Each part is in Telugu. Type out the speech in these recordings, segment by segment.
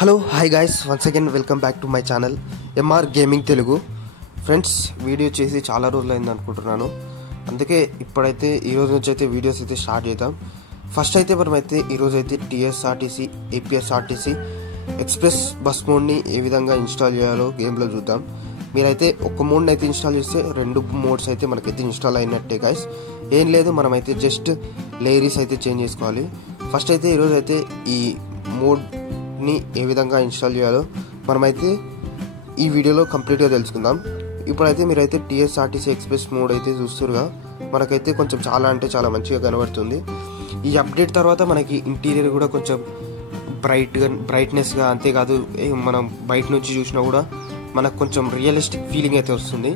Hello hi guys, once again welcome back to my channel MR gaming Telugu. Friends, video చేసి చాలా రోజులు అయింది అనుకుంటున్నాను. అందుకే ఇప్పుడైతే ఈరోజు నుంచి అయితే వీడియోస్ అయితే స్టార్ట్ చేద్దాం. ఫస్ట్ అయితే మనమైతే ఈరోజు అయితే టీఎస్ఆర్టీసీ ఏపీఎస్ఆర్టీసీ ఎక్స్ప్రెస్ బస్ మోడ్ని ఏ విధంగా ఇన్స్టాల్ చేయాలో గేమ్లో చూద్దాం. మీరైతే ఒక మోడ్ని అయితే ఇన్స్టాల్ చేస్తే రెండు మోడ్స్ అయితే మనకైతే ఇన్స్టాల్ అయినట్టే గైస్. ఏం లేదు, మనమైతే జస్ట్ లేయరీస్ అయితే చేంజ్ చేసుకోవాలి. ఫస్ట్ అయితే ఈరోజు అయితే ఈ మోడ్ని ఏ విధంగా ఇన్స్టాల్ చేయాలో మనమైతే ఈ వీడియోలో కంప్లీట్గా తెలుసుకుందాం. ఇప్పుడైతే మీరైతే టీఎస్ఆర్టీసీ ఎక్స్ప్రెస్ మోడ్ అయితే చూస్తురుగా, మనకైతే కొంచెం చాలా అంటే చాలా మంచిగా కనబడుతుంది. ఈ అప్డేట్ తర్వాత మనకి ఇంటీరియర్ కూడా కొంచెం బ్రైట్నెస్గా, అంతేకాదు మనం బయట నుంచి చూసినా కూడా మనకు కొంచెం రియలిస్టిక్ ఫీలింగ్ అయితే వస్తుంది.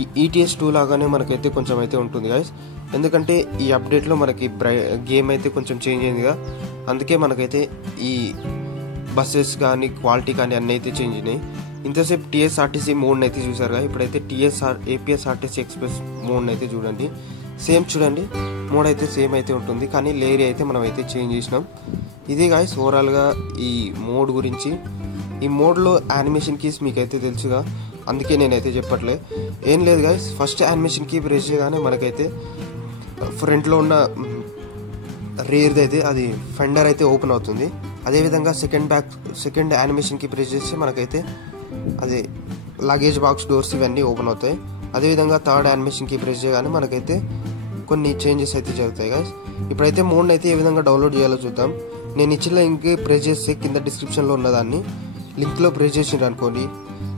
ఈ ఈటీఎస్ 2 లాగానే మనకైతే కొంచెం అయితే ఉంటుంది గైస్. ఎందుకంటే ఈ అప్డేట్లో మనకి గేమ్ అయితే కొంచెం చేంజ్ అయిందిగా, అందుకే మనకైతే ఈ బస్సెస్ కానీ క్వాలిటీ కానీ అన్నీ అయితే చేంజ్ అయినాయి. ఇంతసేపు టీఎస్ఆర్టీసీ మోడ్ని అయితే చూసారుగా, ఇప్పుడైతే ఏపీఎస్ఆర్టీసీ ఎక్స్ప్రెస్ మోడ్ని అయితే చూడండి. సేమ్ చూడండి, మోడ్ అయితే సేమ్ అయితే ఉంటుంది, కానీ లేయర్ అయితే మనం అయితే చేంజ్ చేసినాం. ఇది గాయస్ ఓవరాల్గా ఈ మోడ్ గురించి. ఈ మోడ్లో యానిమేషన్ కీస్ మీకైతే తెలుసుగా, అందుకే నేనైతే చెప్పట్లే. ఏం లేదు guys, first animation key press చేయగానే మనకైతే ఫ్రంట్లో ఉన్న రేర్ది అయితే అది ఫెండర్ అయితే ఓపెన్ అవుతుంది. అదేవిధంగా సెకండ్ యానిమేషన్కి ప్రెస్ చేస్తే మనకైతే అది లగేజ్ బాక్స్ డోర్స్ ఇవన్నీ ఓపెన్ అవుతాయి. అదేవిధంగా థర్డ్ యానిమేషన్కి ప్రెస్ చేయగానే మనకైతే కొన్ని చేంజెస్ అయితే జరుగుతాయి గాయస్. ఇప్పుడైతే మోడ్ని అయితే ఏ విధంగా డౌన్లోడ్ చేయాలో చూద్దాం. నేను ఇచ్చిన లింక్ ప్రెస్ చేస్తే కింద డిస్క్రిప్షన్లో ఉన్నదాన్ని లింక్లో ప్రెస్ చేసిండ్రు అనుకోండి,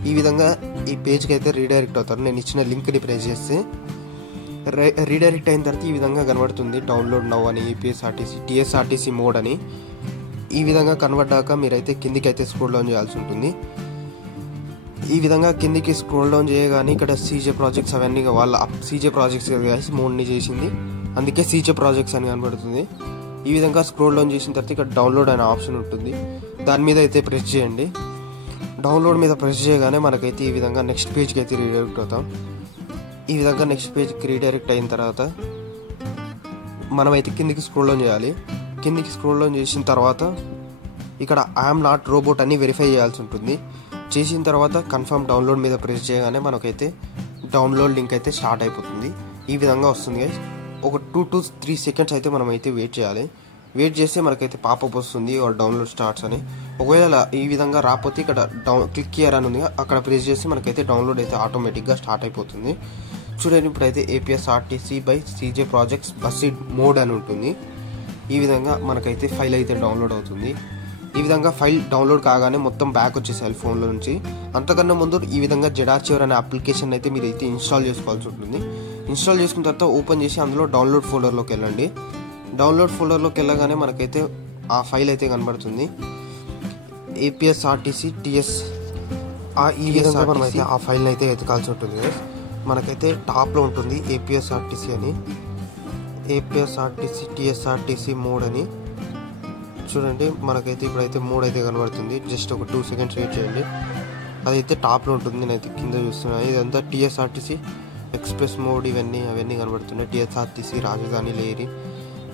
ఈ విధంగా ఈ పేజ్కి అయితే రీడైరెక్ట్ అవుతారు. నేను ఇచ్చిన లింక్ని ప్రెస్ చేస్తే రీడైరెక్ట్ అయిన తర్వాత ఈ విధంగా కనబడుతుంది, డౌన్లోడ్ నౌ అని, టీఎస్ఆర్టీసీ మోడ్ అని. ఈ విధంగా కనబడ్డాక మీరైతే కిందికి అయితే స్క్రోల్ డౌన్ చేయాల్సి ఉంటుంది. ఈ విధంగా కిందికి స్క్రోల్ డౌన్ చేయగానే ఇక్కడ సీజే ప్రాజెక్ట్స్ అవన్నీ వాళ్ళ సీజే ప్రాజెక్ట్స్ కలిసి మోడ్ని చేసింది, అందుకే సీజే ప్రాజెక్ట్స్ అని కనబడుతుంది. ఈ విధంగా స్క్రోల్ డౌన్ చేసిన తర్వాత ఇక్కడ డౌన్లోడ్ అనే ఆప్షన్ ఉంటుంది, దాని మీద అయితే ప్రెస్ చేయండి. డౌన్లోడ్ మీద ప్రెస్ చేయగానే మనకైతే ఈ విధంగా నెక్స్ట్ పేజ్కి అయితే రీడైరెక్ట్ అవుతాం. ఈ విధంగా నెక్స్ట్ పేజ్కి రీడైరెక్ట్ అయిన తర్వాత మనమైతే కిందికి స్క్రోల్ డౌన్ చేయాలి. కిందికి స్క్రోల్ డౌన్ చేసిన తర్వాత ఇక్కడ ఐఎమ్ నాట్ రోబోట్ అని వెరిఫై చేయాల్సి ఉంటుంది. చేసిన తర్వాత కన్ఫర్మ్ డౌన్లోడ్ మీద ప్రెస్ చేయగానే మనకైతే డౌన్లోడ్ లింక్ అయితే స్టార్ట్ అయిపోతుంది. ఈ విధంగా వస్తుంది గైస్. ఒక 2 to 3 seconds అయితే మనం అయితే వెయిట్ చేయాలి. వెయిట్ చేస్తే మనకైతే పాపప్ వస్తుంది డౌన్లోడ్ స్టార్ట్స్ అని. ఒకవేళ ఈ విధంగా రాకపోతే ఇక్కడ క్లిక్ హియర్ అని ఉంది, అక్కడ ప్రెస్ చేస్తే మనకైతే డౌన్లోడ్ అయితే ఆటోమేటిక్గా స్టార్ట్ అయిపోతుంది. చూడండి, ఇప్పుడైతే APSRTC by CJ projects bus mode అని ఉంటుంది. ఈ విధంగా మనకైతే ఫైల్ అయితే డౌన్లోడ్ అవుతుంది. ఈ విధంగా ఫైల్ డౌన్లోడ్ కాగానే మొత్తం బ్యాక్ వచ్చేసాయి ఫోన్లో నుంచి. అంతకన్నా ముందు ఈ విధంగా జెడాచర్ అనే అప్లికేషన్ అయితే మీరు అయితే ఇన్స్టాల్ చేసుకోవాల్సి ఉంటుంది. ఇన్స్టాల్ చేసుకున్న తర్వాత ఓపెన్ చేసి అందులో డౌన్లోడ్ ఫోల్డర్లోకి వెళ్ళండి. డౌన్లోడ్ ఫోల్డర్లోకి వెళ్ళగానే మనకైతే ఆ ఫైల్ అయితే కనబడుతుంది, ఏపీఎస్ఆర్టీసీ టీఎస్. ఈ విధంగా మనమైతే ఆ ఫైల్ని అయితే ఎతకాల్సి ఉంటుంది. మనకైతే టాప్లో ఉంటుంది ఏపీఎస్ఆర్టీసీ అని, ఏపీఎస్ఆర్టీసీ టీఎస్ఆర్టీసీ మోడ్ అని. చూడండి, మనకైతే ఇప్పుడైతే మోడ్ అయితే కనబడుతుంది. జస్ట్ ఒక 2 seconds వెయిట్ చేయండి, అదైతే టాప్లో ఉంటుంది. నేనైతే కింద చూస్తున్నాను. ఇదంతా టీఎస్ఆర్టీసీ ఎక్స్ప్రెస్ మోడ్, అవన్నీ కనబడుతున్నాయి. టీఎస్ఆర్టీసీ రాజధాని లేరి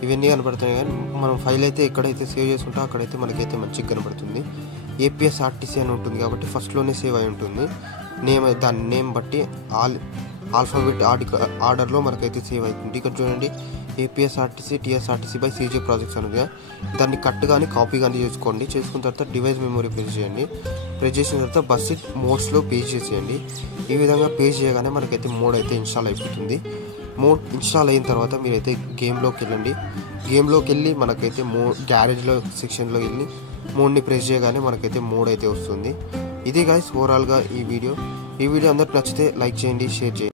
ఇవన్నీ కనబడుతున్నాయి. కానీ మనం ఫైల్ అయితే ఎక్కడైతే సేవ్ చేసుకుంటా అక్కడైతే మనకైతే మంచిగా కనబడుతుంది. ఏపీఎస్ఆర్టీసీ అని ఉంటుంది కాబట్టి ఫస్ట్లోనే సేవ్ అయి ఉంటుంది. దాని నేమ్ బట్టి ఆల్ఫాబెట్ ఆర్డర్లో మనకైతే సేవ్ అవుతుంది. ఇక్కడ చూడండి, APSRTC TSRTC by CJ projects అనేది. దాన్ని కట్ కానీ కాపీ కానీ చేసుకోండి. చేసుకున్న తర్వాత డివైస్ మెమరీ ప్రెస్ చేయండి. ప్రెస్ చేసిన తర్వాత బస్ మోడ్స్లో పేజ్ చేసేయండి. ఈ విధంగా పేజ్ చేయగానే మనకైతే మోడ్ అయితే ఇన్స్టాల్ అయిపోతుంది. మోడ్ ఇన్స్టాల్ అయిన తర్వాత మీరైతే గేమ్లోకి వెళ్ళండి. గేమ్లోకి వెళ్ళి మనకైతే గ్యారేజ్లో సెక్షన్లో వెళ్ళి మోడ్ని ప్రెస్ చేయగానే మనకైతే మోడ్ అయితే వస్తుంది. ఇది గైస్ ఓవరాల్గా ఈ వీడియో అందరికి నచ్చితే లైక్ చేయండి, షేర్ చేయండి.